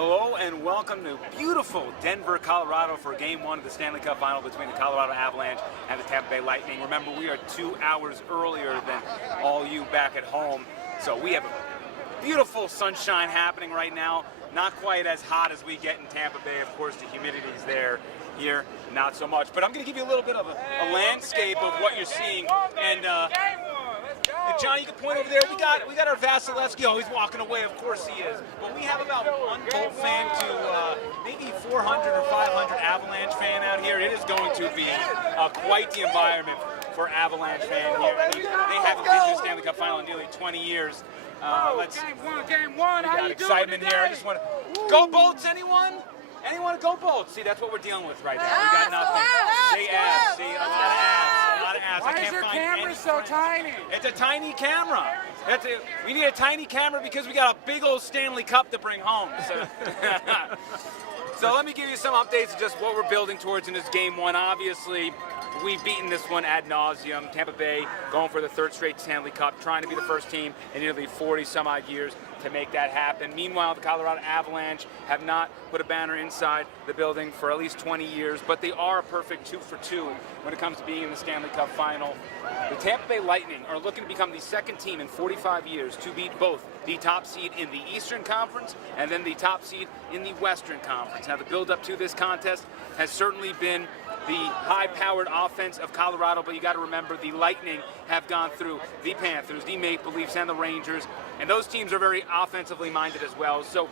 Hello and welcome to beautiful Denver, Colorado for Game 1 of the Stanley Cup Final between the Colorado Avalanche and the Tampa Bay Lightning. Remember, we are 2 hours earlier than all you back at home, so we have beautiful sunshine happening right now. Not quite as hot as we get in Tampa Bay. Of course, the humidity's there. Here, not so much. But I'm going to give you a little bit of a landscape of what you're seeing. And John, you can point over there. We got our Vasilevsky. Oh, he's walking away. Of course he is. But we have about one Bolt fan to maybe 400 or 500 Avalanche fan out here. It is going to be quite the environment for Avalanche fan here. I mean, they haven't been to the Stanley Cup Final in nearly 20 years. Game one. We got excitement here. I just want to go Bolts. Anyone? Anyone go Bolts? See, that's what we're dealing with right now. We got nothing. Say ass. See, a lot of ass. Why is your camera so tiny? It's a tiny camera. We need a tiny camera because we got a big old Stanley Cup to bring home. So let me give you some updates of just what we're building towards in this Game 1. Obviously, we've beaten this one ad nauseum. Tampa Bay going for the third straight Stanley Cup, trying to be the first team in nearly 40-some-odd years to make that happen. Meanwhile, the Colorado Avalanche have not put a banner inside the building for at least 20 years, but they are a perfect 2 for 2 when it comes to being in the Stanley Cup Final. The Tampa Bay Lightning are looking to become the second team in 45 years to beat both the top seed in the Eastern Conference and then the top seed in the Western Conference. Now, the build-up to this contest has certainly been the high-powered offense of Colorado, but you got to remember the Lightning have gone through the Panthers, the Maple Leafs, and the Rangers, and those teams are very offensively minded as well. So,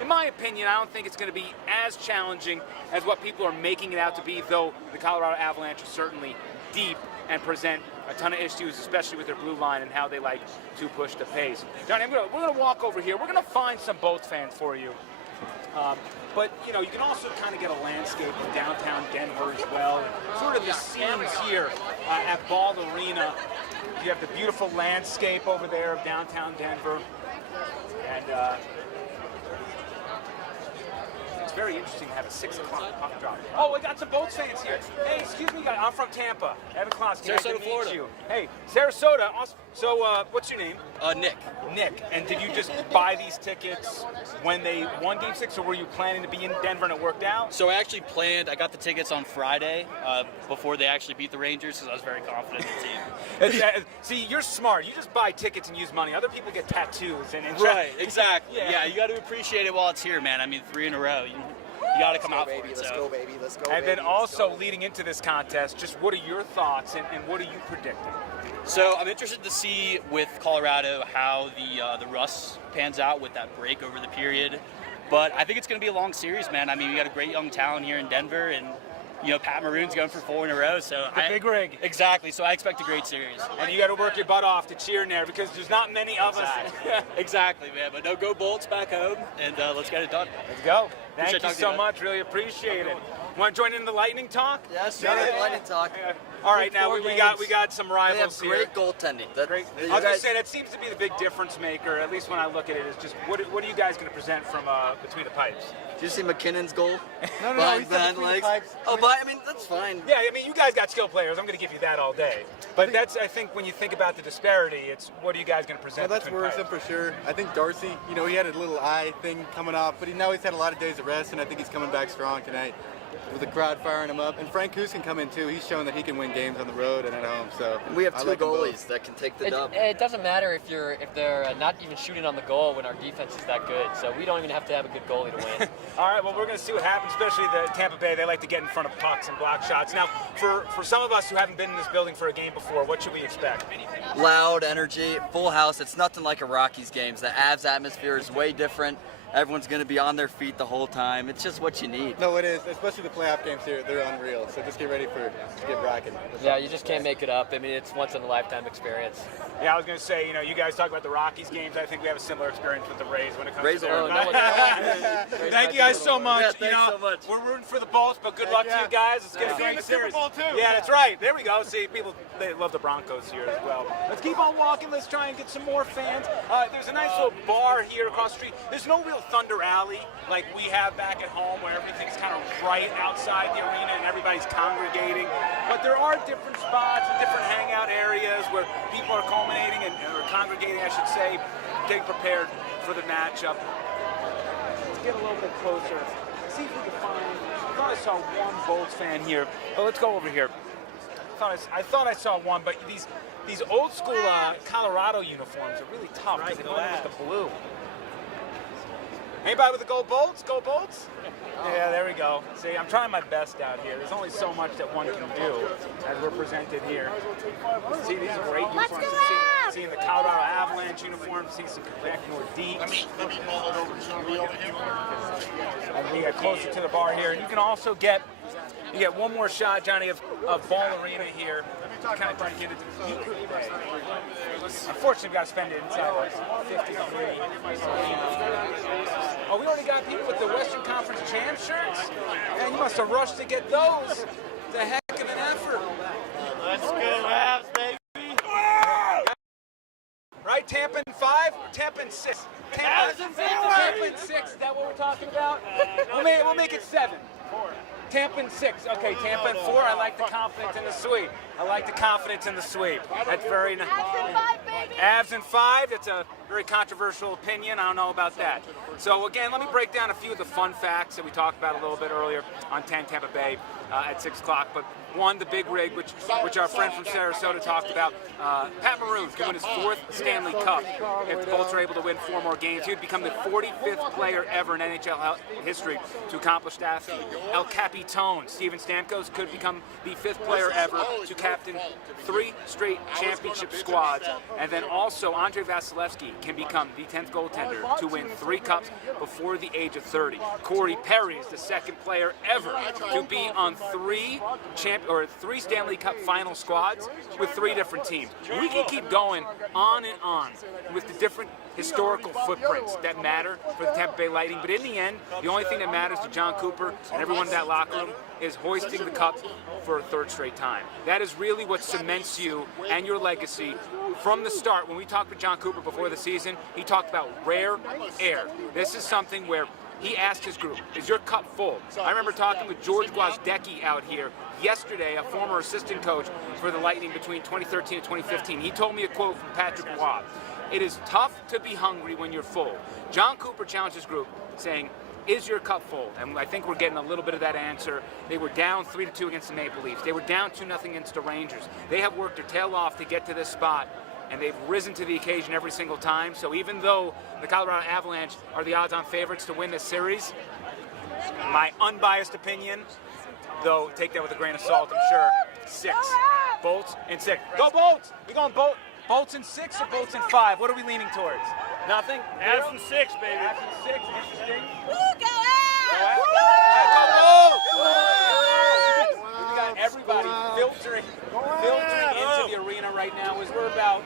in my opinion, I don't think it's going to be as challenging as what people are making it out to be, though the Colorado Avalanche are certainly deep and present a ton of issues, especially with their blue line and how they like to push the pace. Johnny, we're going to walk over here. We're going to find some Bolts fans for you. But, you know, you can also kind of get a landscape of downtown Denver as well. And sort of the scenes here at Ball Arena. You have the beautiful landscape over there of downtown Denver. And it's very interesting to have a 6 o'clock puck drop. Oh, we got some Bolts fans here. Hey, excuse me, guys. I'm from Tampa. Evan Kloss. Sarasota, Florida. You. Hey, Sarasota. So, what's your name? Nick. Nick. And did you just buy these tickets when they won Game 6, or were you planning to be in Denver and it worked out? So I actually I got the tickets on Friday before they actually beat the Rangers because I was very confident in the team. See, you're smart. You just buy tickets and use money. Other people get tattoos. Right, exactly. Yeah, you got to appreciate it while it's here, man. I mean, 3 in a row. You got to come out for it. Let's go, baby. Let's go, and then also leading into this contest, just what are your thoughts and what are you predicting? So I'm interested to see with Colorado how the rust pans out with that break over the period. But I think it's going to be a long series, man. I mean, we got a great young talent here in Denver, and you know, Pat Maroon's going for 4 in a row. So the big rig. Exactly. So I expect a great series. And you got to work your butt off to cheer in there because there's not many of us. Exactly, man. But no, go Bolts back home, and let's get it done. Let's go. Thank you so much. Really appreciate it. Want to join in the Lightning talk? Yes, Lightning talk. All right, now we got some rivals here. They have great goaltending. Great. I was going to say that seems to be the big difference maker. At least when I look at it, is just what are you guys going to present from between the pipes? Did you see McKinnon's goal? No, he's behind the legs. Oh, but I mean that's fine. Yeah, I mean you guys got skilled players. I'm going to give you that all day. But that's I think when you think about the disparity, it's what are you guys going to present? Well, that's worrisome for sure. I think Darcy, you know, he had a little eye thing coming off, but now he's had a lot of days of rest, and I think he's coming back strong tonight with the crowd firing him up. And Frank Coos can come in too. He's shown that he can win games on the road and at home. So we have 2 goalies that can take the dub. It doesn't matter if they're not even shooting on the goal when our defense is that good. So we don't even have to have a good goalie to win. All right, well, we're going to see what happens, especially the Tampa Bay. They like to get in front of pucks and block shots. Now, for some of us who haven't been in this building for a game before, what should we expect? Loud, energy, full house. It's nothing like a Rockies games. The Avs atmosphere is way different. Everyone's going to be on their feet the whole time. It's just what you need. No, it is. Especially the playoff games here. They're unreal. So just get ready to get rocking. Yeah, you just can't make it up. I mean, it's once-in-a-lifetime experience. Yeah, I was going to say, you know, you guys talk about the Rockies games. I think we have a similar experience with the Rays when it comes to their Thank you guys so much. Yeah, thanks so much. We're rooting for the Bolts, but good luck to you guys. Let's get a great series. Yeah, that's right. There we go. See, people, they love the Broncos here as well. Let's keep on walking. Let's try and get some more fans. There's a nice little bar here across the street. There's no real Thunder Alley like we have back at home where everything's kind of right outside the arena and everybody's congregating. But there are different spots and different hangout areas where people are culminating or congregating, I should say, getting prepared for the matchup. get a little bit closer. See if we can find. I thought I saw one Bolts fan here, but let's go over here. I thought I saw one, but these old school Colorado uniforms are really tough because they go with the blue. Anybody with the Go Bolts? Go Bolts? Yeah, there we go. See, I'm trying my best out here. There's only so much that one can do as we're presented here. See, these are great uniforms. Seeing the Colorado Avalanche uniforms, see some back more deep. Let me pull it over to somebody over here. As we get closer to the bar here, and you can also get one more shot, Johnny, of Ball Arena here. Kind of trying to get it to the heat. Unfortunately, we've got to spend it inside like 50 degrees. Oh, we already got people with the Western Conference Champ shirts? Man, you must have rushed to get those. It's a heck of an effort. Let's go, Avs, baby. Right, Tampa in 5 or Tampa in 6? Tampa in 6, is that what we're talking about? We'll make it 7. Tampa in 6. Okay, Tampa in 4. I like the confidence in the sweep. That's very nice. Avs in 5, baby. Avs in 5. That's a very controversial opinion. I don't know about that. So again, let me break down a few of the fun facts that we talked about a little bit earlier on 10 Tampa Bay at 6 o'clock. But one, the big rig, which our friend from Sarasota talked about. Pat Maroon can win his 4th Stanley Cup if the Bolts are able to win 4 more games. He would become the 45th player ever in NHL history to accomplish that. El Capitone, Steven Stamkos, could become the 5th player ever to captain 3 straight championship squads. And then also Andrei Vasilevsky can become the 10th goaltender to win 3 cups before the age of 30. Corey Perry is the 2nd player ever to be on 3 Stanley Cup final squads with 3 different teams. We can keep going on and on with the different historical footprints that matter for the Tampa Bay Lightning, but in the end, the only thing that matters to John Cooper and everyone in that locker room is hoisting the cup for a 3rd straight time. That is really what cements you and your legacy. From the start, when we talked with John Cooper before the season, he talked about rare air. This is something where he asked his group, is your cup full? I remember talking with George Gwozdecki out here yesterday, a former assistant coach for the Lightning between 2013 and 2015. He told me a quote from Patrick Roy. It is tough to be hungry when you're full. John Cooper challenged his group, saying, is your cup full? And I think we're getting a little bit of that answer. They were down 3-2 against the Maple Leafs. They were down 2-0 against the Rangers. They have worked their tail off to get to this spot, and they've risen to the occasion every single time. So even though the Colorado Avalanche are the odds-on favorites to win this series, my unbiased opinion, though take that with a grain of salt, I'm sure, 6. Bolts in 6. Go Bolts! We going Bolts in 6 or Bolts in 5? What are we leaning towards? Nothing? Avs in 6, baby. Avs in 6, interesting. Woo, go Avs! Go Bolts! We got everybody filtering into the arena right now as we're about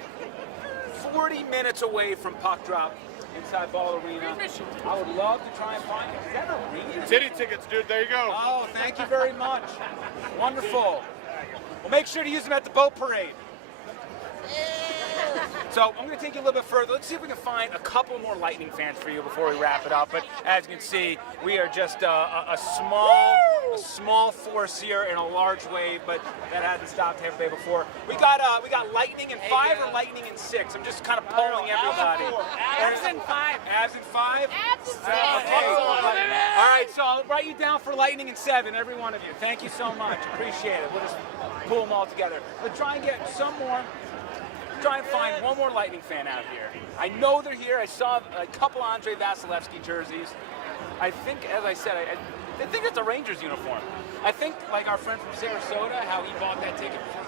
40 minutes away from puck drop inside Ball Arena. I would love to try and find it. Is that an arena? City tickets, dude. There you go. Oh, thank you very much. Wonderful. We'll make sure to use them at the boat parade. So I'm going to take you a little bit further. Let's see if we can find a couple more Lightning fans for you before we wrap it up. But as you can see, we are just a small force here in a large wave, but that hasn't stopped Tampa Bay before. We got Lightning in 5 or Lightning in 6. I'm just kind of polling everybody. Avs in 5. Avs in 5? Avs in 6. Okay. All right, so I'll write you down for Lightning in 7, every one of you. Thank you so much. Appreciate it. We'll just pull them all together. But try and get some more. Try and find one more Lightning fan out here. I know they're here. I saw a couple Andrei Vasilevsky jerseys. I think, as I said, I think it's a Rangers uniform. I think, like our friend from Sarasota, how he bought that ticket for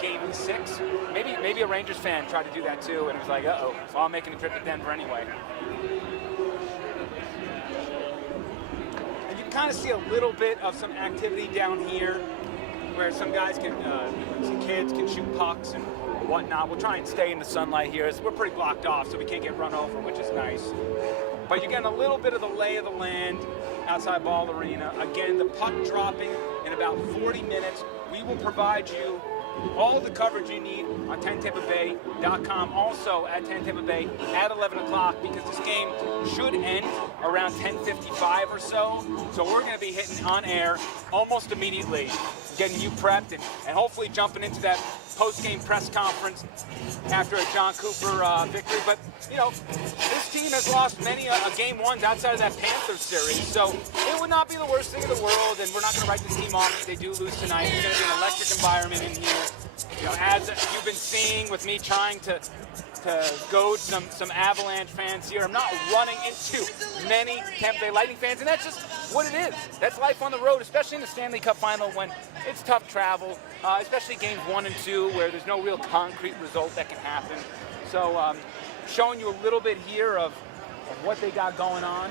game 6. Maybe a Rangers fan tried to do that too, and it was like, uh-oh, well, I'm making a trip to Denver anyway. And you can kind of see a little bit of some activity down here, where some guys some kids can shoot pucks and whatnot. We'll try and stay in the sunlight here. We're pretty blocked off, so we can't get run over, which is nice. But you're getting a little bit of the lay of the land outside Ball Arena. Again, the puck dropping in about 40 minutes. We will provide you all the coverage you need on 10tampabay.com. Also at 10 Tampa Bay at 11 o'clock, because this game should end around 10:55 or so. So we're going to be hitting on air almost immediately, getting you prepped and hopefully jumping into that post-game press conference after a John Cooper victory. But, you know, this team has lost many game ones outside of that Panthers series, so it would not be the worst thing in the world, and we're not going to write this team off if they do lose tonight. It's going to be an electric environment in here. You know, as you've been seeing with me trying to goad some Avalanche fans here, I'm not running into many Tampa Bay Lightning fans, and that's just what it is. That's life on the road, especially in the Stanley Cup final when it's tough travel, especially games 1 and 2 where there's no real concrete result that can happen. So showing you a little bit here of what they got going on.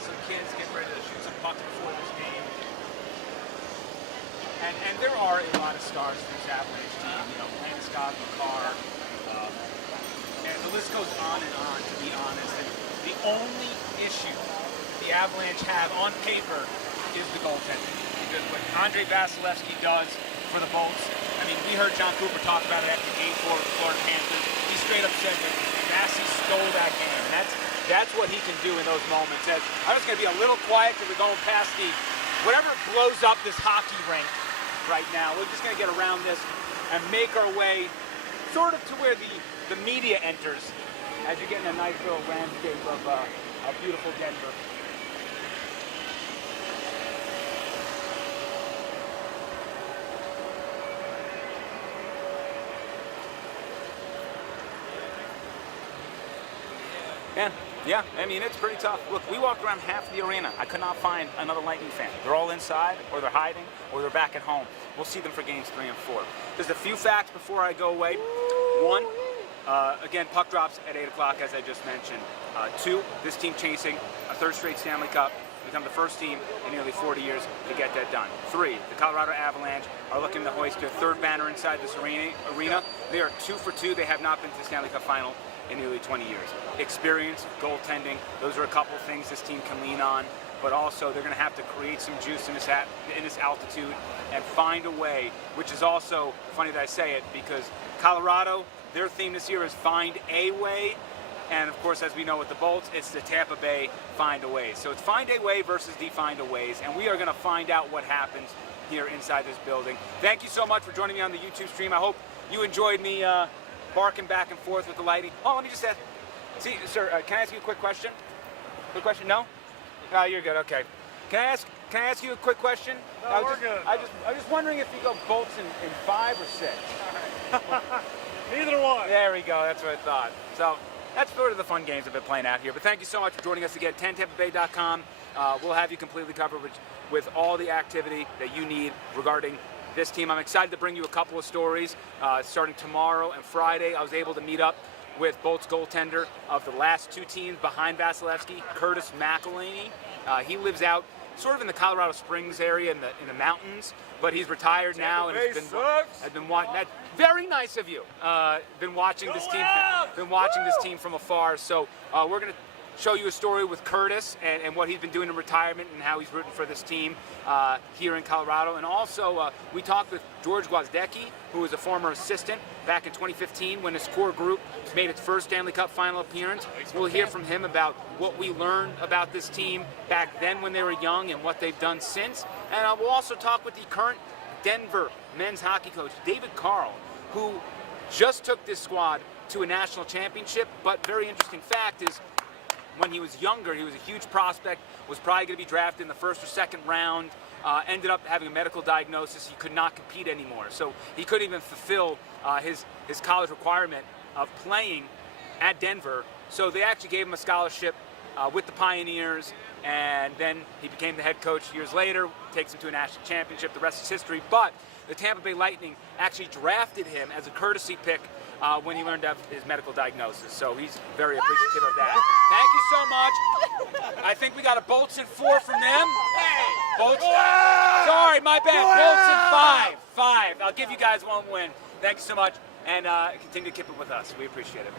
Some kids getting ready to shoot some pucks before this game. And there are a lot of stars for this Avalanche team. You know, Landeskog, McCarr, and the list goes on, to be honest. And the only issue the Avalanche have on paper is the goaltending. Because what Andre Vasilevsky does for the Bolts, I mean, we heard John Cooper talk about it after Game 4 of the Florida Panthers. He straight up said that Vasi stole that game. And that's what he can do in those moments. I'm just going to be a little quiet because we're going past whatever blows up this hockey rink right now. We're just going to get around this and make our way sort of to where the media enters as you're getting a nice little landscape of beautiful Denver. Yeah, I mean, it's pretty tough. Look, we walked around half the arena. I could not find another Lightning fan. They're all inside, or they're hiding, or they're back at home. We'll see them for games 3 and 4. There's a few facts before I go away. 1, again, puck drops at 8 o'clock, as I just mentioned. 2, this team chasing a 3rd straight Stanley Cup, become the first team in nearly 40 years to get that done. 3, the Colorado Avalanche are looking to hoist their 3rd banner inside this arena. They are 2 for 2. They have not been to the Stanley Cup final in nearly 20 years. Experience, goaltending, those are a couple of things this team can lean on, but also they're going to have to create some juice in this altitude and find a way, which is also funny that I say it, because Colorado, their theme this year is find a way, and of course, as we know with the Bolts, it's the Tampa Bay find a way. So it's find a way versus defined a ways, and we are going to find out what happens here inside this building. Thank you so much for joining me on the YouTube stream. I hope you enjoyed me barking back and forth with the Lightning. Oh, let me just ask. See, sir, can I ask you a quick question? Quick question? No? No, you're good. Okay. Can I ask you a quick question? No, we're good. I was just wondering if you go Bolts in 5 or 6. Neither one. There we go. That's what I thought. So that's sort of the fun games I've been playing out here. But thank you so much for joining us again. 10tampabay.com. We'll have you completely covered with all the activity that you need regarding this team. I'm excited to bring you a couple of stories. Starting tomorrow and Friday, I was able to meet up with Bolts goaltender of the last 2 teams behind Vasilevsky, Curtis McElhaney. He lives out sort of in the Colorado Springs area in the mountains, but he's retired now and has been watching. That's very nice of you. Been watching this team from afar. So we're going to show you a story with Curtis and what he's been doing in retirement and how he's rooting for this team here in Colorado. And also, we talked with George Gwozdecki, who was a former assistant back in 2015 when his core group made its first Stanley Cup final appearance. We'll hear from him about what we learned about this team back then when they were young and what they've done since. And we'll also talk with the current Denver men's hockey coach, David Carl, who just took this squad to a national championship. But very interesting fact is, when he was younger, he was a huge prospect, was probably going to be drafted in the 1st or 2nd round, ended up having a medical diagnosis. He could not compete anymore. So he couldn't even fulfill his college requirement of playing at Denver. So they actually gave him a scholarship with the Pioneers, and then he became the head coach years later, takes him to a national championship. The rest is history. But the Tampa Bay Lightning actually drafted him as a courtesy pick when he learned of his medical diagnosis. So he's very appreciative of that. Thank you so much. I think we got a Bolts in 4 from them. Bolts. Sorry, my bad. Bolts in 5. I'll give you guys 1 win. Thank you so much, and continue to keep it with us. We appreciate it.